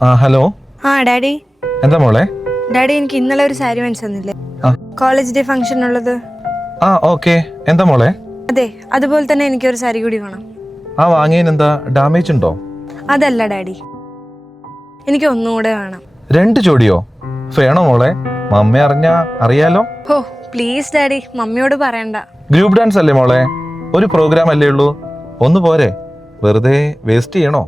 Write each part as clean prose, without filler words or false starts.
Hello. Daddy. എന്താ മോളെ? Daddy, എനിക്ക് ഇന്നലെ ഒരു സാരി വാങ്ങിച്ചു തന്നില്ലേ, കോളേജ് ഡേ ഫംഗ്ഷൻ ഉള്ളത്? ഓക്കെ. എന്താ മോളെ? അതെ, അതുപോലെ തന്നെ എനിക്കൊരു സാരി കൂടി വേണം. വാങ്ങിയതിന് എന്താ ഡാമേജ് ഉണ്ടോ? അതല്ല ഡാഡി, എനിക്ക് ഒന്നുകൂടെ വേണം. 2 ജോഡിയോ വേണോ മോളെ? മമ്മി അറിയാലോ. ഓ പ്ലീസ് ഡാഡി, മമ്മിയോട് പറയണ്ട. ഗ്രൂപ്പ് ഡാൻസ് അല്ലേ മോളെ, ഒരു പ്രോഗ്രാം അല്ലേ ഉള്ളൂ, ഒന്ന് പോരെ, വെറുതെ വേസ്റ്റ് ചെയ്യണോ?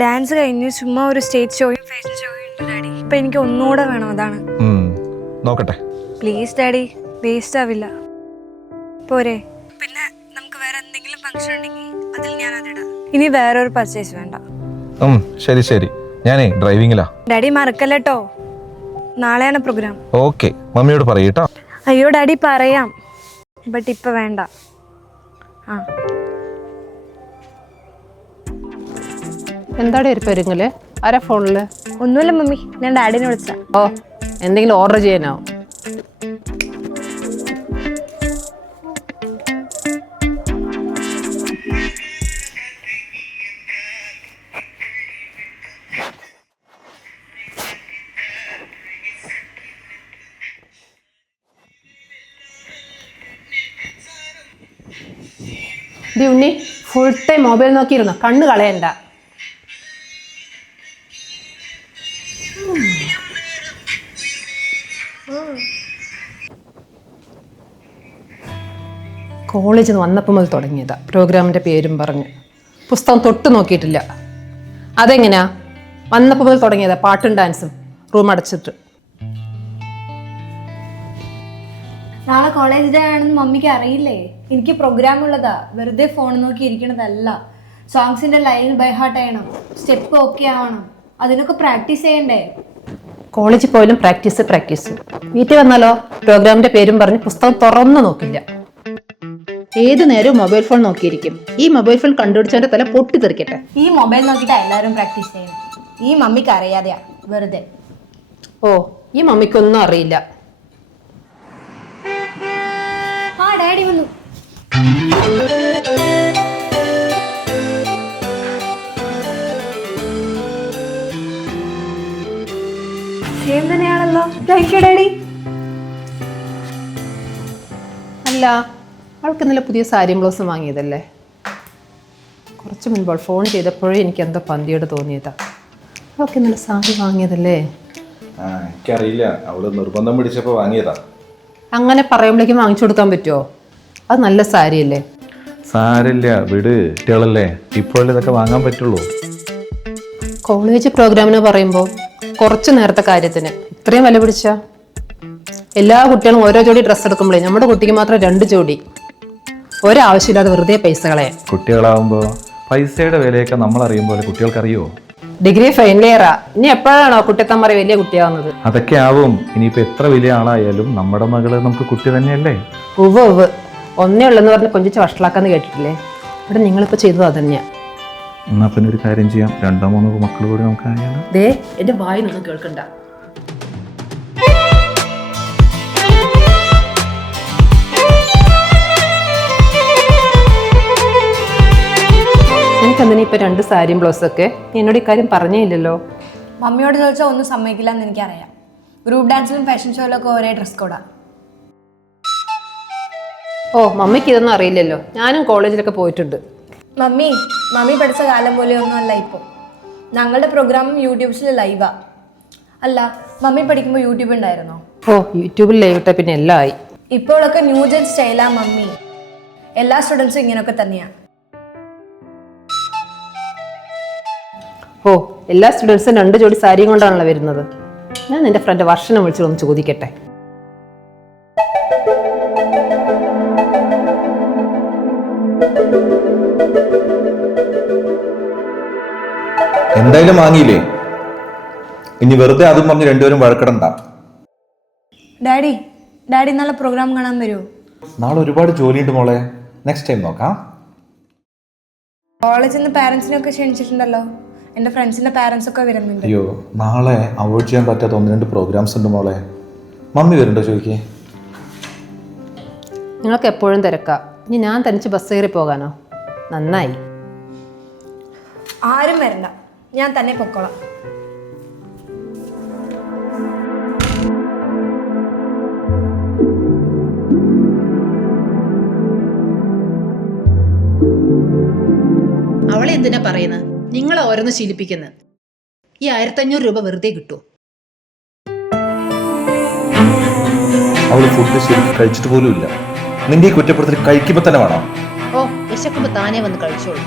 ഡാൻസ് കഴിഞ്ഞ് ചുമ്മാ ഒരു സ്റ്റേജ് ഷോയും ഫാഷൻ ഷോയും ഉണ്ട് ഡാഡി. ഇപ്പൊ എനിക്ക് ഒന്നുകൂടെ വേണം, അതാണ്. നോക്കട്ടെ. പ്ലീസ് ഡാഡി, വേസ്റ്റ് ആവില്ല, പോരെ? പിന്നെ നമുക്ക് വേറെ എന്തെങ്കിലും ഫംഗ്ഷൻ ഉണ്ടെങ്കിൽ അതിൽ ഞാൻ അതിടാം. ഇനി വേറൊരു പർച്ചേസ് വേണ്ട. ശരി ശരി, ഞാനേ ഡ്രൈവിംഗിലാ. ഡാഡി മറക്കല്ലോ, നാളെയാണ് പ്രോഗ്രാം. ഓക്കെ, മമ്മിയോട് പറയൂട്ടോ. അയ്യോ ഡാഡി, പറയാം, ബട്ട് ഇപ്പൊ വേണ്ട. എന്താടെ ഒരു പെരുങ്ങല്? ആരാ ഫോണില്? ഒന്നുമില്ല മമ്മി, ഞാൻ ഡാഡിനെ വിളിച്ച. ഓ, എന്തെങ്കിലും ഓർഡർ ചെയ്യാനാവും. ഉണ്ണി, ഫുൾ ടൈം മൊബൈൽ നോക്കിയിരുന്നോ? കണ്ണ് കളയണ്ട. കോളേജിൽ നിന്ന് വന്നപ്പോൾ മുതൽ തുടങ്ങിയതാ പ്രോഗ്രാമിൻ്റെ പേരും പറഞ്ഞ്. പുസ്തകം തൊട്ട് നോക്കിയിട്ടില്ല. അതെങ്ങനെയാ? വന്നപ്പോൾ മുതൽ തുടങ്ങിയതാ പാട്ടും ഡാൻസും, റൂം അടച്ചിട്ട്. നാളെ കോളേജ് ഡേ ആണെന്ന് മമ്മിക്ക് അറിയില്ലേ? എനിക്ക് പ്രോഗ്രാം ഉള്ളതാ, വെറുതെ ഫോൺ നോക്കി ഇരിക്കണതല്ല. സോങ്സിന്റെ ലൈൻ ബൈ ഹാർട്ട് ചെയ്യണം, സ്റ്റെപ്പ് ഓക്കെ ആവണം, അതിനൊക്കെ പ്രാക്ടീസ് ചെയ്യണ്ടേ? കോളേജിൽ പോയാലും പ്രാക്ടീസ്. വീട്ടിൽ വന്നാലോ പ്രോഗ്രാമിന്റെ പേരും പറഞ്ഞ് പുസ്തകം തുറന്നു നോക്കില്ല. ഏത് നേരവും മൊബൈൽ ഫോൺ നോക്കിയിരിക്കും. ഈ മൊബൈൽ ഫോൺ കണ്ടുപിടിച്ചവന്റെ തല പൊട്ടിത്തെറിക്കട്ടെ. ഈ മൊബൈൽ നോക്കിയിട്ട് എല്ലാവരും പ്രാക്ടീസ് ചെയ്യണം. ഈ മമ്മിക്ക് അറിയാതെയാ, വെറുതെ. ഓ, ഈ മമ്മിക്കൊന്നും അറിയില്ല. ഡാഡി വന്നു. സെയിം തന്നെയാണല്ലോ. Thank you daddy. അല്ല, അവൾക്ക് ഇന്നലെ പുതിയ സാരിയും ബ്ലൗസും വാങ്ങിയതല്ലേ? കുറച്ച് മുൻപ് ഫോൺ ചെയ്തപ്പോഴേ എനിക്ക് എന്തോ പന്തിയോട് തോന്നിയതാ. അവൾക്ക് ഇന്നലെ സാരി വാങ്ങിയതല്ലേ? എനിക്കറിയില്ല, അവള് നിർബന്ധം പിടിച്ചപ്പോ വാങ്ങിയതാ. അങ്ങനെ പറയുമ്പോഴേക്കും വാങ്ങിച്ചു കൊടുക്കാൻ പറ്റുമോ? അത് നല്ല സാരിയല്ലേ? സാരില്ല, വിട്, കുട്ടികളല്ലേ, ഇപ്പോഴല്ലേ ഇതൊക്കെ വാങ്ങാൻ പറ്റുള്ളൂ. കോളേജ് പ്രോഗ്രാമിന് പറയുമ്പോൾ കുറച്ച് നേരത്തെ കാര്യത്തിന് ഇത്രയും വില പിടിച്ച? എല്ലാ കുട്ടികളും ഓരോ ജോഡി ഡ്രസ്സ് എടുക്കുമ്പോഴേ നമ്മുടെ കുട്ടിക്ക് മാത്രം 2 ജോഡി. ഒരാവശ്യമില്ലാതെ വെറുതെ പൈസ കളയാൻ. കുട്ടികളാവുമ്പോ പൈസയുടെ വിലയൊക്കെ നമ്മൾ അറിയുമ്പോൾ കുട്ടികൾക്ക് അറിയുമോ? ഡിഗ്രി ഫൈനൽ ഇയറാ, ഇനി എപ്പോഴാണോ കുട്ടിത്തമ്മറി വലിയ കുട്ടിയാവുന്നത്? അതൊക്കെ ആവും. ഇനിയിപ്പോ എത്ര വലിയ ആളായാലും നമ്മുടെ മകള് നമുക്ക് കുട്ടി തന്നെയല്ലേ? ഉവ്വ്, ഒന്നേ ഉള്ളെന്ന് പറഞ്ഞ് കൊഞ്ചിച്ച് വഷളാക്കാന്ന് കേട്ടിട്ടില്ലേ? ഇവിടെ നിങ്ങളിപ്പോ ചെയ്തത് അതന്നെയാ. എന്നാ പിന്നെ ഒരു കാര്യം ചെയ്യാം, 2-3 മക്കൾ കൂടി നമുക്ക് ആയാലോ? ദേ, എന്റെ വായി ഒന്നും കേൾക്കണ്ട. എനിക്കെന്തിനാ ഇപ്പൊ 2 സാരിയും ബ്ലൗസൊക്കെ? എന്നോട് ഇക്കാര്യം പറഞ്ഞേ ഇല്ലല്ലോ. മമ്മിയോട് ചോദിച്ചാൽ ഒന്നും സമ്മതിക്കില്ല എന്ന് എനിക്കറിയാം. ഗ്രൂപ്പ് ഡാൻസിലും ഫാഷൻ ഷോയിലൊക്കെ ഒരേ ഡ്രസ് കോഡാ. ഓ, മമ്മിക്ക് ഇതൊന്നും അറിയില്ലല്ലോ. ഞാനും കോളേജിലൊക്കെ പോയിട്ടുണ്ട്. മമ്മി പഠിച്ച കാലം പോലെ ഒന്നും അല്ല ഇപ്പോൾ. ഞങ്ങളുടെ പ്രോഗ്രാമും യൂട്യൂബ്സിൽ ലൈവാ. അല്ല, മമ്മി പഠിക്കുമ്പോൾ യൂട്യൂബ് ഉണ്ടായിരുന്നോ? ഓ, യൂട്യൂബിൽ ലൈവ് ഇട്ട പിന്നെ എല്ലാം ആയി. ഇപ്പോഴൊക്കെ ന്യൂജൻ സ്റ്റൈലാ മമ്മി. എല്ലാ സ്റ്റുഡൻസും ഇങ്ങനെയൊക്കെ തന്നെയാ. ഓ, എല്ലാ സ്റ്റുഡൻസും 2 ജോഡി സാരിയും കൊണ്ടാണല്ലോ വരുന്നത്. ഞാൻ നിന്റെ ഫ്രണ്ട് വർഷനെ വിളിച്ചിട്ടൊന്ന് ചോദിക്കട്ടെ. എന്തായാലും വാങ്ങിയില്ലേ, ഇനി വെറുതെ അതും പറഞ്ഞ് 2 വഴക്കിടണ്ട. ഡാഡി നാളെ പ്രോഗ്രാം കാണാൻ വരുമോ? നാളെ ഒരുപാട് ജോലിയുണ്ട് മോളെ, നെക്സ്റ്റ് ടൈം നോക്കാം. കോളേജിൽ നിന്ന് പാരന്റ്സിനൊക്കെ ക്ഷണിച്ചിട്ടുണ്ടല്ലോ. എൻ്റെ ഫ്രണ്ട്സിന്റെ പാരന്റ്സ് ഒക്കെ വരുന്നുണ്ട്. അയ്യോ, നാളെ അവോയ്ഡ് ചെയ്യാൻ പറ്റാത്ത 1-2 പ്രോഗ്രാംസ് ഉണ്ട് മോളെ. മമ്മി വരുന്നുണ്ടോ ചോദിക്കേ? നിങ്ങൾക്ക് എപ്പോഴും തിരക്കാം. ഇനി ഞാൻ തനിച്ച് ബസ് കയറി പോകാനോ? നന്നായി. ആരും വരണ്ട, ഞാൻ തന്നെ പൊക്കോളാം. അവളെ എന്തിനാ പറയുന്നത്? നിങ്ങളെ ഓരോന്ന് ശീലിപ്പിക്കുന്നത്. ഈ 1500 രൂപ വെറുതെ കിട്ടുമോ? അവള് ഫുഡ് ശരിക്കും കഴിച്ചിട്ട് പോലും ഇല്ല. നിന്റെ ഈ കുറ്റപ്പെടുത്തൽ കഴിക്കുമ്പോ തന്നെ വേണം. ഓ, വിശക്കുമ്പോ താനേ വന്ന് കഴിച്ചോളൂ.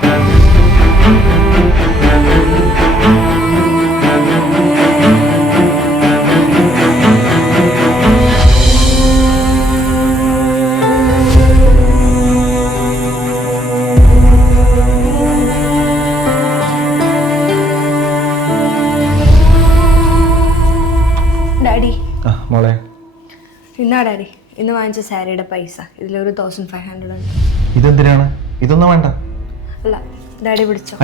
ഡാഡി മോളെ, ഇന്നാ ഡാഡി ഇന്ന് വാങ്ങിച്ച സാരിയുടെ പൈസ. ഇതിലൊരു 1500 ഉണ്ട്. ഇതെന്തിനാണ്? ഇതൊന്നും വേണ്ട. അല്ല ഡാഡി പിടിച്ചോ.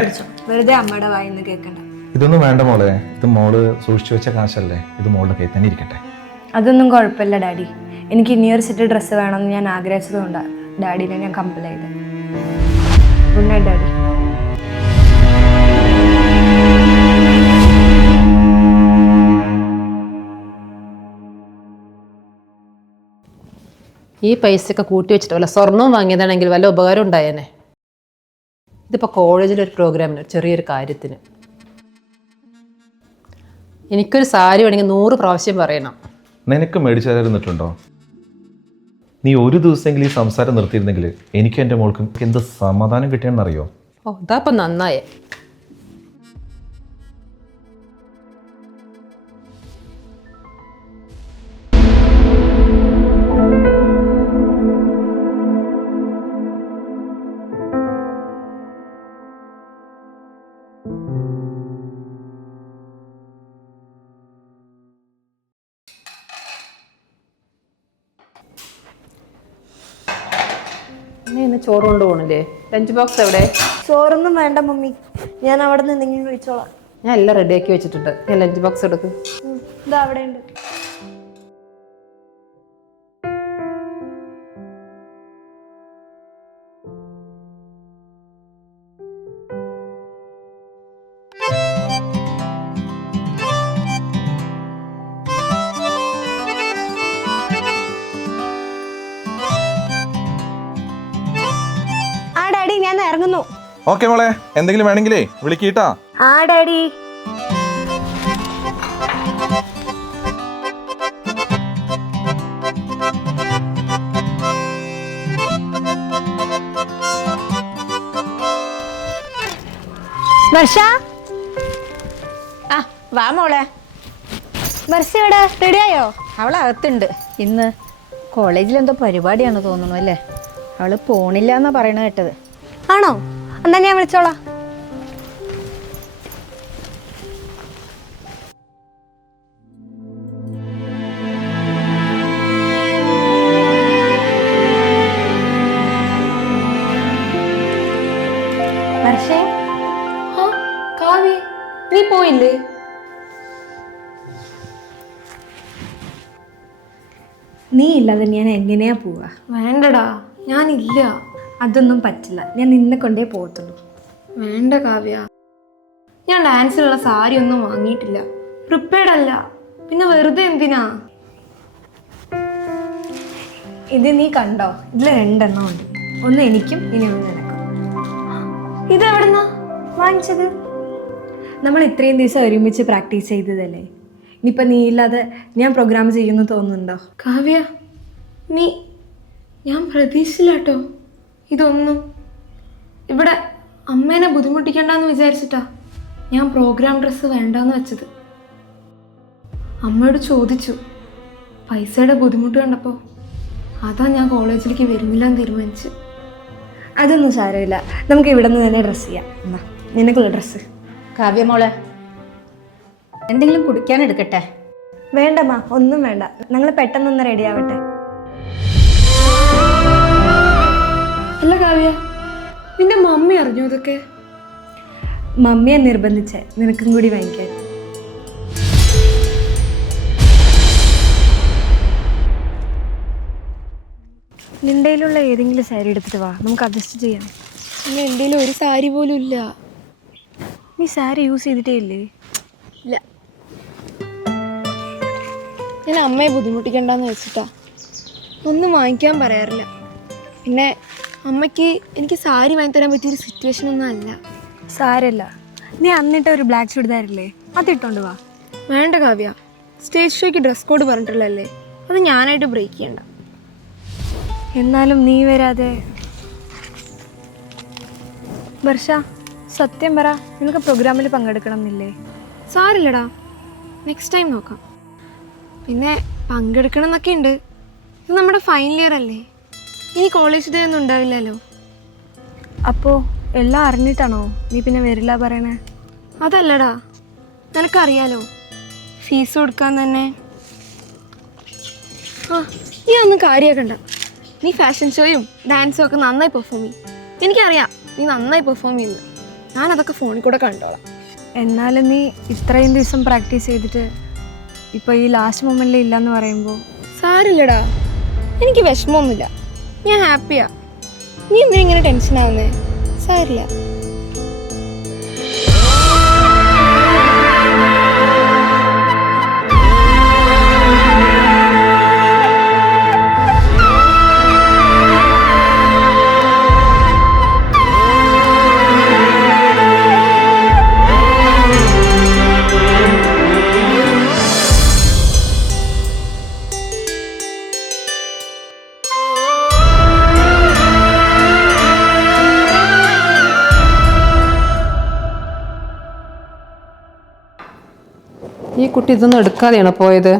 പിടിച്ചോ, വെറുതെ അമ്മയുടെ വായിന്ന് കേൾക്കണ്ട. ഇതൊന്നും വേണ്ട മോളെ. ഇത് മോള് സൂക്ഷിച്ചു വെച്ച കാശല്ലേ. ഇത് മോളുടെ കയ്യിൽ തന്നെ ഇരിക്കട്ടെ. അതൊന്നും കുഴപ്പമില്ല ഡാഡി. എനിക്ക് ഇനിയൊരു സെറ്റ് ഡ്രസ്സ് വേണമെന്ന് ഞാൻ ആഗ്രഹിച്ചതുകൊണ്ടാണ് ഡാഡിനെ ഞാൻ കമ്പൽ ചെയ്തത്. Good night daddy. ഈ പൈസയൊക്കെ കൂട്ടി വെച്ചിട്ട് വല്ല സ്വർണവും വാങ്ങിയതാണെങ്കിൽ വല്ല ഉപകാരം ഉണ്ടായേനെ. ഇതിപ്പോൾ കോളേജിലൊരു പ്രോഗ്രാമിന് ചെറിയൊരു കാര്യത്തിന്. എനിക്കൊരു സാരി വേണമെങ്കിൽ 100 പ്രാവശ്യം പറയണം. നിനക്ക് മേടിച്ചു തരുന്നിട്ടുണ്ടോ? നീ ഒരു ദിവസമെങ്കിലും ഈ സംസാരം നിർത്തിയിരുന്നെങ്കിൽ എനിക്ക് എൻ്റെ മോൾക്കും എന്ത് സമാധാനം കിട്ടിയെന്നറിയോ? ഓ, ഇതാപ്പം നന്നായേ. നീ ഇന്ന് ചോറ് കൊണ്ട് പോകണില്ലേ? ലഞ്ച് ബോക്സ് എവിടെ? ചോറൊന്നും വേണ്ട മമ്മി, ഞാൻ അവിടെ നിന്ന് എന്തെങ്കിലും കഴിച്ചോളാം. ഞാൻ എല്ലാം റെഡിയാക്കി വെച്ചിട്ടുണ്ട്. ഞാൻ ലഞ്ച് ബോക്സ് എടുക്കും. ഇതാ അവിടെ ഉണ്ട്. ഡാഡി ഞാൻ ഇറങ്ങുന്നു. ഓക്കെ മോളെ, എന്തെങ്കിലും വേണമെങ്കിലേ വിളിക്കീട്ടാ. ആ ഡാഡി. വർഷ, ആ വാ മോളെ. വർഷ ഇവിടെ റെഡിയായോ? അവളകത്തുണ്ട്. ഇന്ന് കോളേജിൽ എന്തോ പരിപാടിയാണ് തോന്നുന്നു അല്ലേ? അവള് പോണില്ല എന്നാ പറയണ കേട്ടത്. ആണോ? എന്നാ ഞാൻ വിളിച്ചോളാം. വർഷേ, കാവ്യ നീ പോയില്ലേ? നീ ഇല്ലാതെ ഞാൻ എങ്ങനെയാ പോവാ? വേണ്ടടാ, ഞാനില്ല. അതൊന്നും പറ്റില്ല. ഞാൻ നിന്നെ കൊണ്ടേ പോകത്തുള്ളൂ. വേണ്ട കാവ്യ, ഞാൻ ഡാൻസിലുള്ള സാരി ഒന്നും വാങ്ങിയിട്ടില്ല. പ്രിപ്പയർഡ് അല്ല. പിന്നെ വെറുതെ എന്തിനാ? ഇത് നീ കണ്ടോ? ഇതിൽ 2 എണ്ണം ഉണ്ട്. ഒന്ന് എനിക്കും ഇനി ഒന്ന് നിനക്കും. ഇതെവിടുന്നാ വാങ്ങിച്ചത്? നമ്മൾ ഇത്രയും ദിവസം ഒരുമിച്ച് പ്രാക്ടീസ് ചെയ്തതല്ലേ. ഇനിയിപ്പോൾ നീ ഇല്ലാതെ ഞാൻ പ്രോഗ്രാം ചെയ്യുമെന്ന് തോന്നുന്നുണ്ടോ? കാവ്യ, ഞാൻ പ്രതീക്ഷിച്ചില്ല കേട്ടോ ഇതൊന്നും. ഇവിടെ അമ്മേനെ ബുദ്ധിമുട്ടിക്കണ്ടെന്ന് വിചാരിച്ചിട്ടാ ഞാൻ പ്രോഗ്രാം ഡ്രസ്സ് വേണ്ടാന്ന് വെച്ചത്. അമ്മയോട് ചോദിച്ചു, പൈസയുടെ ബുദ്ധിമുട്ട് കണ്ടപ്പോൾ അതാ ഞാൻ കോളേജിലേക്ക് വരുന്നില്ലാന്ന് തീരുമാനിച്ചു. അതൊന്നും സാരമില്ല, നമുക്ക് ഇവിടെ നിന്ന് തന്നെ ഡ്രസ്സ് ചെയ്യാം. എന്നാ നിനക്കുള്ള ഡ്രസ്സ്. കാവ്യ മോളെ, എന്തെങ്കിലും കുടിക്കാൻ എടുക്കട്ടെ? വേണ്ടമ്മ, ഒന്നും വേണ്ട. ഞങ്ങൾ പെട്ടെന്നൊന്ന് റെഡി ആവട്ടെ. അല്ല കാവ്യ, നിന്റെ മമ്മി അറിഞ്ഞു ഇതൊക്കെ? മമ്മിയെ നിർബന്ധിച്ചേ നിനക്കും കൂടി വാങ്ങിക്കാൻ. നിന്റെയിലുള്ള ഏതെങ്കിലും സാരി എടുത്തിട്ട് വാ, നമുക്ക് അഡ്ജസ്റ്റ് ചെയ്യാം. പിന്നെ എൻ്റെ ഒരു സാരി പോലും ഇല്ല. നീ സാരി യൂസ് ചെയ്തിട്ടേ ഇല്ലേ? ഇല്ല, ഞാൻ അമ്മയെ ബുദ്ധിമുട്ടിക്കണ്ടെന്ന് വെച്ചിട്ടാ ഒന്നും വാങ്ങിക്കാൻ പറയാറില്ല. പിന്നെ അമ്മയ്ക്ക് എനിക്ക് സാരി വാങ്ങിത്തരാൻ പറ്റിയൊരു സിറ്റുവേഷൻ ഒന്നും അല്ല. സാരല്ല, നീ അന്നിട്ട ഒരു ബ്ലാക്ക് ചുടിദാറില്ലേ, അതിട്ടോണ്ട് വാ. വേണ്ട കാവ്യ, സ്റ്റേജ് ഷോയ്ക്ക് ഡ്രസ് കോഡ് പറഞ്ഞിട്ടുള്ളതല്ലേ, അത് ഞാനായിട്ട് ബ്രേക്ക് ചെയ്യണ്ട. എന്നാലും നീ വരാതെ. വർഷ, സത്യം പറ, നിനക്ക് പ്രോഗ്രാമിൽ പങ്കെടുക്കണം എന്നില്ലേ? സാരില്ലടാ, നെക്സ്റ്റ് ടൈം നോക്കാം. പിന്നെ പങ്കെടുക്കണം എന്നൊക്കെ ഉണ്ട്. ഇത് നമ്മുടെ ഫൈനൽ ഇയർ അല്ലേ, ഇനി കോളേജ് ഡേ ഒന്നും ഉണ്ടാവില്ലല്ലോ. അപ്പോൾ എല്ലാം അറിഞ്ഞിട്ടാണോ നീ പിന്നെ വരില്ല പറയണേ? അതല്ലടാ, നിനക്കറിയാലോ ഫീസ് കൊടുക്കാൻ തന്നെ. ആ, നീ ഒന്നും കാര്യമാക്കണ്ട. നീ ഫാഷൻ ഷോയും ഡാൻസും ഒക്കെ നന്നായി പെർഫോം ചെയ്യും. എനിക്കറിയാം നീ നന്നായി പെർഫോം ചെയ്യുന്നു. ഞാനതൊക്കെ ഫോണിൽ കൂടെ കണ്ടോളാം. എന്നാലും നീ ഇത്രയും ദിവസം പ്രാക്ടീസ് ചെയ്തിട്ട് ഇപ്പോൾ ഈ ലാസ്റ്റ് മൊമെൻറ്റിൽ ഇല്ലയെന്ന് പറയുമ്പോൾ സാരില്ലടാ, എനിക്ക് വിഷമമൊന്നുമില്ല. ഞാൻ ഹാപ്പിയാ. നീ എന്തിനാ ഇങ്ങനെ ടെൻഷൻ ആവുന്നേ? സാരില്ല. ഈ കുട്ടി ഇതൊന്നും എടുക്കാതെയാണ് പോയത്.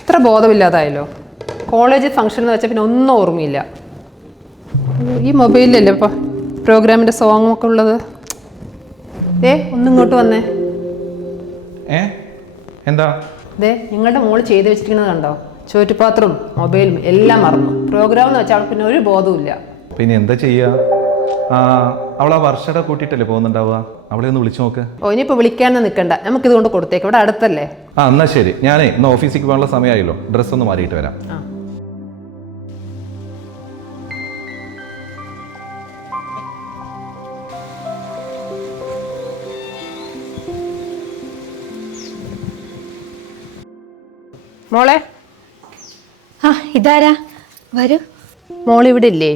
ഇത്ര ബോധമില്ലാതായല്ലോ. കോളേജ് ഫംഗ്ഷൻ എന്ന് വെച്ചാൽ പിന്നെ ഒന്നും ഓർമ്മയില്ല. ഈ മൊബൈലിലല്ലേ ഇപ്പം പ്രോഗ്രാമിൻ്റെ സോങ്ങും ഒക്കെ ഉള്ളത്. ഒന്നിങ്ങോട്ട് വന്നേ. എന്താ? നിങ്ങളുടെ മോള് ചെയ്ത് വെച്ചിരിക്കുന്നത് കണ്ടോ? ചോറ്റുപാത്രവും മൊബൈലും എല്ലാം മറന്നു. പ്രോഗ്രാം എന്ന് വെച്ചാൽ പിന്നെ ഒരു ബോധവുമില്ല. പിന്നെ എന്താ ചെയ്യുക? അവളാ വർഷയുടെ കൂട്ടിയിട്ടല്ലേ പോകുന്നുണ്ടാവുക. അവളെ ഒന്ന് വിളിച്ചു നോക്ക്. ഇനിയിപ്പോൾ വിളിക്കാനൊന്നും നിൽക്കണ്ട, നമുക്കിത് കൊണ്ട് കൊടുത്തേക്ക്. ഇവിടെ അടുത്തല്ലേ. എന്നാ ശരി, ഞാനേ ഇന്ന് ഓഫീസിലേക്ക് പോകാനുള്ള സമയമായല്ലോ, ഡ്രസ്സ് ഒന്ന് മാറിയിട്ട് വരാം. മോളെ. ഇതാരാ? വരൂ. മോളിവിടെ ഇല്ലേ?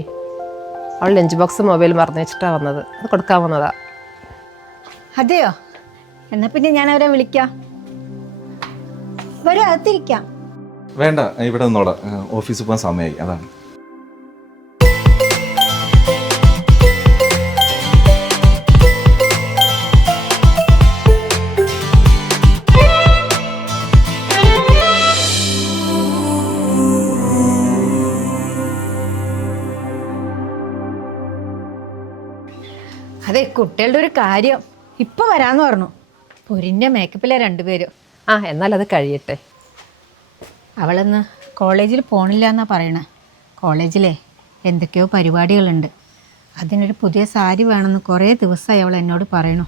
അവൾ ലഞ്ച് ബോക്സ് മൊബൈൽ മറന്നു വെച്ചിട്ടാണ് വന്നത്. അത് കൊടുക്കാൻ വന്നതാ. അതെയോ? എന്നാ പിന്നെ ഞാൻ അവരെ വിളിക്കാം. വരൂ, അകത്തിരിക്കാം. വേണ്ട, ഇവിടെ നിന്നോളാം. ഓഫീസിൽ പോകാൻ സമയമായി, അതാണ്. അതെ, കുട്ടികളുടെ ഒരു കാര്യം ഇപ്പൊ വരാന്ന് പറഞ്ഞു. പൊരിന്റെ മേക്കപ്പിലെ രണ്ടുപേരും. എന്നാൽ അത് കഴിയട്ടെ. അവളിന്ന് കോളേജിൽ പോണില്ല എന്നാ പറയണേ. കോളേജിലെ എന്തൊക്കെയോ പരിപാടികളുണ്ട്. അതിനൊരു പുതിയ സാരി വേണമെന്ന് കുറേ ദിവസമായി അവൾ എന്നോട് പറയണു.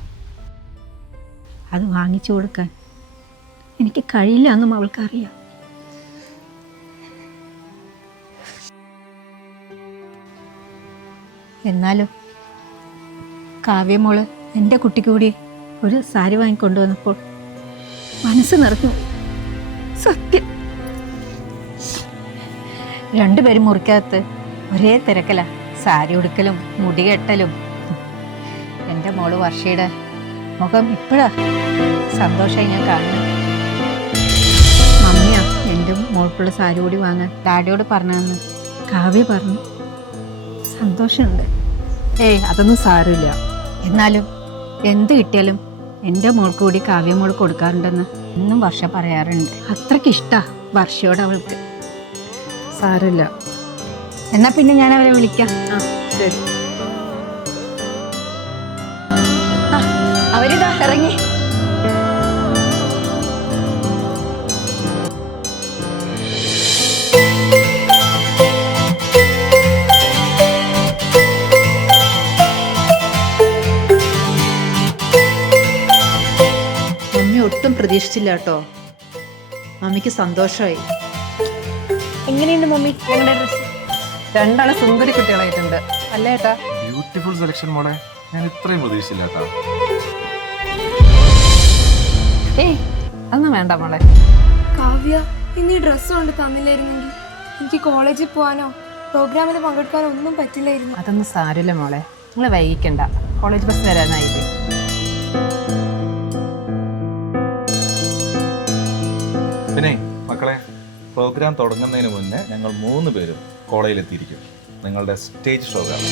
അത് വാങ്ങിച്ചു കൊടുക്കാൻ എനിക്ക് കഴിയില്ല എന്നും അവൾക്കറിയാം. എന്നാലും കാവ്യമോള് എൻ്റെ കുട്ടിക്ക് കൂടി ഒരു സാരി വാങ്ങിക്കൊണ്ടുവന്നപ്പോൾ മനസ്സ് നിറഞ്ഞു. സത്യം. രണ്ടുപേരും മുറിക്കകത്ത് ഒരേ തിരക്കല. സാരി ഉടുക്കലും മുടി കെട്ടലും. എൻ്റെ മോള് വർഷയുടെ മുഖം ഇപ്പോഴാ സന്തോഷമായി ഞാൻ കാണുന്നു. മമ്മിയാ എൻ്റെ മോൾക്കുള്ള സാരി കൂടി വാങ്ങാൻ ഡാഡിയോട് പറഞ്ഞതെന്ന് കാവ്യ പറഞ്ഞു. സന്തോഷമുണ്ട്. അതൊന്നും സാരമില്ല. എന്നാലും എന്ത് കിട്ടിയാലും എൻ്റെ മോൾക്ക് കൂടി കാവ്യമോൾ കൊടുക്കാറുണ്ടെന്ന് എന്നും വർഷ പറയാറുണ്ട്. അത്രയ്ക്ക് ഇഷ്ടാ വർഷയോട് അവൾക്ക്. സാരമില്ല. എന്നാ പിന്നെ ഞാൻ അവരെ വിളിക്കാം. ശരി. അവരിതാ ഇറങ്ങി. ഒട്ടും പ്രതീക്ഷിച്ചില്ല കേട്ടോ. മമ്മിക്ക് സന്തോഷമായി. എങ്ങനെയുണ്ട് മമ്മി ഞങ്ങളുടെ ഡ്രസ്സ്? രണ്ടാളെ സുന്ദരി കുട്ടികളായിട്ടുണ്ട്. അല്ലേ ഏട്ടാ? ബ്യൂട്ടിഫുൾ സെലക്ഷൻ മോളെ. ഞാൻ ഇത്രയും പ്രതീക്ഷിച്ചില്ല കേട്ടോ. അതൊന്നും വേണ്ട മോളെ. കാവ്യ, ഇനി ഡ്രസ്സ് കൊണ്ട് തന്നില്ലായിരുന്നെങ്കിൽ എനിക്ക് കോളേജിൽ പോകാനോ പ്രോഗ്രാമിൽ പങ്കെടുക്കാൻ ഒന്നും പറ്റില്ലായിരുന്നു. അതൊന്നും സാരമില്ല മോളെ, നിങ്ങൾ വൈകിക്കണ്ട, കോളേജ് ബസ് വരാനായില്ലേ. പിന്നെ മക്കളെ, പ്രോഗ്രാം തുടങ്ങുന്നതിന് മുന്നേ ഞങ്ങൾ 3 പേരും കോളേജിലെത്തിയിരിക്കും. നിങ്ങളുടെ സ്റ്റേജ് ഷോ കാണാം.